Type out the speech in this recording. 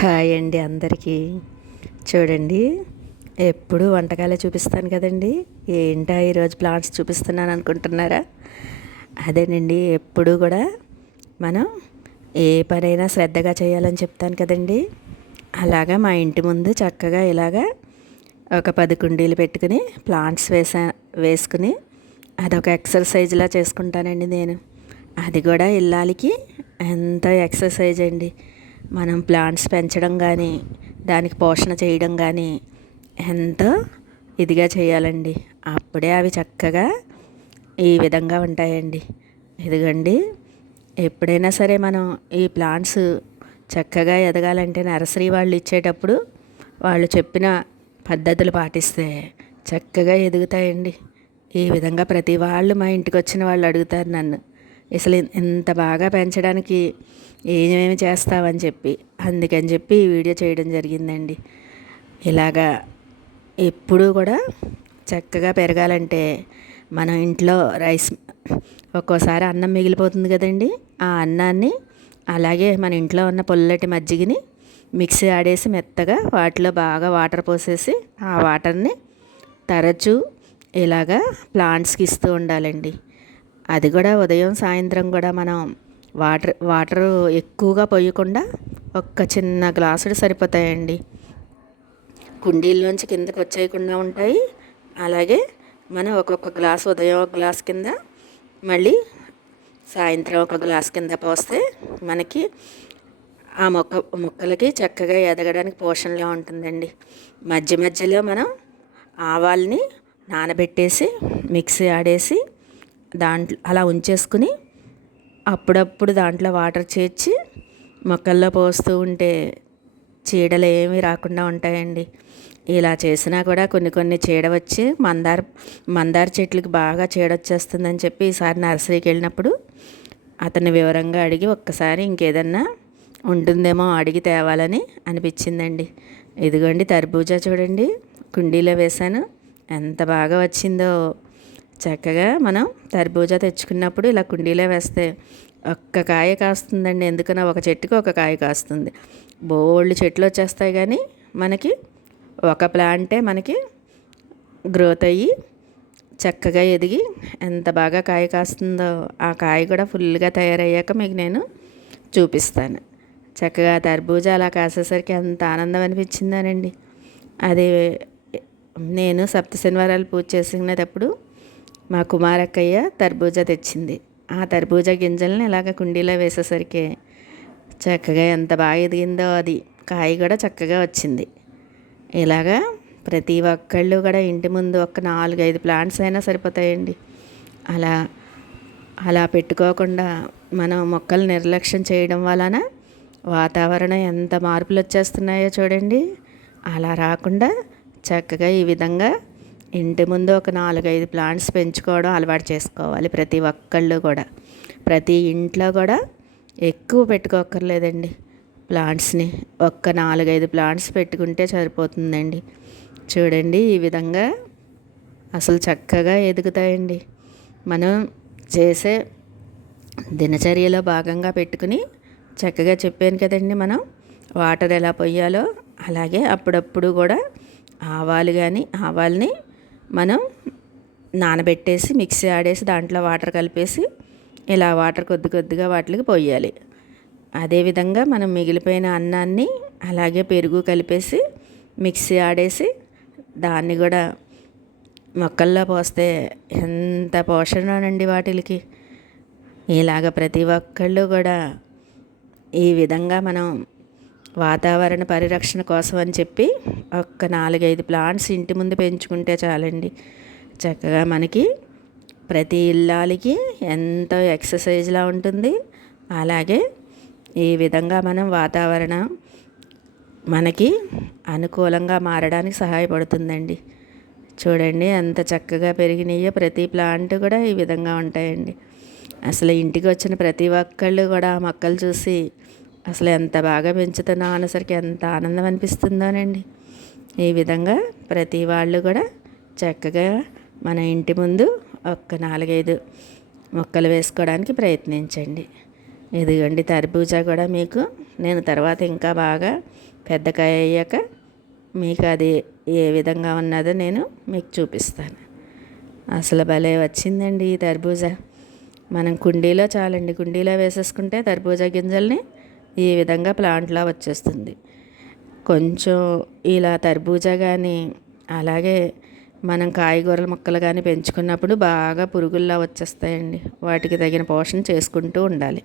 Hi అండి అందరికీ. చూడండి ఎప్పుడు వంటకాలే చూపిస్తాను కదండి. ఏంటా ఈరోజు ప్లాంట్స్ చూపిస్తున్నాను అనుకుంటున్నారా? అదేనండి ఎప్పుడు కూడా మనం ఏ పనైనా శ్రద్ధగా చేయాలని చెప్తాను కదండి. అలాగా మా ఇంటి ముందు చక్కగా ఇలాగా ఒక పది కుండీలు పెట్టుకుని ప్లాంట్స్ వేసా వేసుకుని అదొక ఎక్సర్సైజ్లా చేసుకుంటానండి నేను. అది కూడా ఇల్లాలకి ఎంత ఎక్సర్సైజ్ అండి. మనం ప్లాంట్స్ పెంచడం కానీ దానికి పోషణ చేయడం కానీ ఎంతో ఇదిగా చేయాలండి. అప్పుడే అవి చక్కగా ఈ విధంగా ఉంటాయండి. ఎదగండి ఎప్పుడైనా సరే మనం ఈ ప్లాంట్స్ చక్కగా ఎదగాలంటే నర్సరీ వాళ్ళు ఇచ్చేటప్పుడు వాళ్ళు చెప్పిన పద్ధతులు పాటిస్తే చక్కగా ఎదుగుతాయండి. ఈ విధంగా ప్రతి వాళ్ళు మా ఇంటికి వచ్చిన వాళ్ళు అడుగుతారు నన్ను. అసలు ఇంత బాగా పెంచడానికి ఏమేమి చేస్తావని చెప్పి. అందుకని చెప్పి ఈ వీడియో చేయడం జరిగిందండి. ఇలాగా ఎప్పుడూ కూడా చక్కగా పెరగాలంటే మనం ఇంట్లో రైస్ ఒక్కోసారి అన్నం మిగిలిపోతుంది కదండి. ఆ అన్నాన్ని అలాగే మన ఇంట్లో ఉన్న పుల్లటి మజ్జిగని మిక్సీ ఆడేసి మెత్తగా వాటిలో బాగా వాటర్ పోసేసి ఆ వాటర్ని తరచూ ఇలాగా ప్లాంట్స్కి ఇస్తూ ఉండాలండి. అది కూడా ఉదయం సాయంత్రం కూడా మనం వాటర్ వాటర్ ఎక్కువగా పోయకుండా ఒక్క చిన్న గ్లాసుడు సరిపోతాయండి. కుండీల్లోంచి కిందకి వచ్చేయకుండా ఉంటాయి. అలాగే మనం ఒక్కొక్క గ్లాస్ ఉదయం ఒక గ్లాస్ కింద మళ్ళీ సాయంత్రం ఒక గ్లాస్ కింద పోస్తే మనకి ఆ మొక్క మొక్కలకి చక్కగా ఎదగడానికి పోషణలో ఉంటుందండి. మధ్య మధ్యలో మనం ఆవాల్ని నానబెట్టేసి మిక్సీ ఆడేసి దాంట్లో అలా ఉంచేసుకుని అప్పుడప్పుడు దాంట్లో వాటర్ చేర్చి మొక్కల్లో పోస్తూ ఉంటే చీడలు ఏమీ రాకుండా ఉంటాయండి. ఇలా చేసినా కూడా కొన్ని కొన్ని చీడ వచ్చి మందార మందార చెట్లకి బాగా చీడ వచ్చేస్తుందని చెప్పి ఈసారి నర్సరీకి వెళ్ళినప్పుడు అతన్ని వివరంగా అడిగి ఒక్కసారి ఇంకేదన్నా ఉంటుందేమో అడిగి తేవాలని అనిపించిందండి. ఇదిగోండి తర్బూజా చూడండి కుండీలో వేశాను. ఎంత బాగా వచ్చిందో. చక్కగా మనం తర్బూజా తెచ్చుకున్నప్పుడు ఇలా కుండీలో వేస్తే ఒక్క కాయ కాస్తుందండి. ఎందుకన్నా ఒక చెట్టుకి ఒక కాయ కాస్తుంది. బోల్డ్ చెట్లు వచ్చేస్తాయి కానీ మనకి ఒక ప్లాంటే మనకి గ్రోత్ అయ్యి చక్కగా ఎదిగి ఎంత బాగా కాయ కాస్తుందో ఆ కాయ కూడా ఫుల్గా తయారయ్యాక మీకు నేను చూపిస్తాను. చక్కగా తర్బూజా అలా కాసేసరికి ఎంత ఆనందం అనిపించిందానండి. అది నేను సప్త శనివారాలు పూజ చేసుకునేటప్పుడు మా కుమారక్కయ్య తర్బూజా తెచ్చింది. ఆ తర్బూజా గింజల్ని ఇలాగ కుండీలో వేసేసరికి చక్కగా ఎంత బాగా ఎదిగిందో అది. కాయ కూడా చక్కగా వచ్చింది. ఇలాగా ప్రతి ఒక్కళ్ళు కూడా ఇంటి ముందు ఒక నాలుగు ఐదు ప్లాంట్స్ అయినా సరిపోతాయండి. అలా అలా పెట్టుకోకుండా మనం మొక్కలు నిర్లక్ష్యం చేయడం వలన వాతావరణం ఎంత మార్పులు వచ్చేస్తున్నాయో చూడండి. అలా రాకుండా చక్కగా ఈ విధంగా ఇంటి ముందు ఒక నాలుగైదు ప్లాంట్స్ పెంచుకోవడం అలవాటు చేసుకోవాలి ప్రతి ఒక్కళ్ళు కూడా. ప్రతి ఇంట్లో కూడా ఎక్కువ పెట్టుకోక్కర్లేదండి ప్లాంట్స్ని. ఒక్క నాలుగైదు ప్లాంట్స్ పెట్టుకుంటే సరిపోతుందండి. చూడండి ఈ విధంగా అసలు చక్కగా ఎదుగుతాయండి. మనం చేసే దినచర్యలో భాగంగా పెట్టుకుని చక్కగా చెప్పాను కదండి మనం వాటర్ ఎలా పొయ్యాలో అలాగే అప్పుడప్పుడు కూడా ఆవాలు కానీ ఆవాల్ని మనం నానబెట్టేసి మిక్సీ ఆడేసి దాంట్లో వాటర్ కలిపేసి ఇలా వాటర్ కొద్ది కొద్దిగా వాటికి పోయాలి. అదేవిధంగా మనం మిగిలిపోయిన అన్నాన్ని అలాగే పెరుగు కలిపేసి మిక్సీ ఆడేసి దాన్ని కూడా మొక్కల్లో పోస్తే ఎంత పోషణనండి వాటికి. ఇలాగ ప్రతి ఒక్కళ్ళు కూడా ఈ విధంగా మనం వాతావరణ పరిరక్షణ కోసం అని చెప్పి ఒక నాలుగైదు ప్లాంట్స్ ఇంటి ముందు పెంచుకుంటే చాలండి. చక్కగా మనకి ప్రతి ఇల్లాలకి ఎంతో ఎక్సర్సైజ్లా ఉంటుంది. అలాగే ఈ విధంగా మనం వాతావరణం మనకి అనుకూలంగా మారడానికి సహాయపడుతుందండి. చూడండి ఎంత చక్కగా పెరిగినాయో ప్రతి ప్లాంట్ కూడా ఈ విధంగా ఉంటాయండి. అసలు ఇంటికి వచ్చిన ప్రతి ఒక్కళ్ళు కూడా ఆ మొక్కలు చూసి అసలు ఎంత బాగా పెంచుతున్నాం అనేసరికి ఎంత ఆనందం అనిపిస్తుందోనండి. ఈ విధంగా ప్రతి వాళ్ళు కూడా చక్కగా మన ఇంటి ముందు ఒక్క నాలుగైదు మొక్కలు వేసుకోవడానికి ప్రయత్నించండి. ఇదిగండి తర్బూజా కూడా మీకు. నేను తర్వాత ఇంకా బాగా పెద్దకాయ అయ్యాక మీకు అది ఏ విధంగా ఉన్నదో నేను మీకు చూపిస్తాను. అసలు భలే వచ్చిందండి ఈ తర్బూజా. మనం కుండీలో చాలండి కుండీలో వేసేసుకుంటే తర్బూజా గింజల్ని ఈ విధంగా ప్లాంట్లా వచ్చేస్తుంది. కొంచెం ఇలా తర్బూజా కానీ అలాగే మనం కాయగూరల మొక్కలు కానీ పెంచుకున్నప్పుడు బాగా పురుగుల్లా వచ్చేస్తాయండి. వాటికి తగిన పోషణ చేసుకుంటూ ఉండాలి.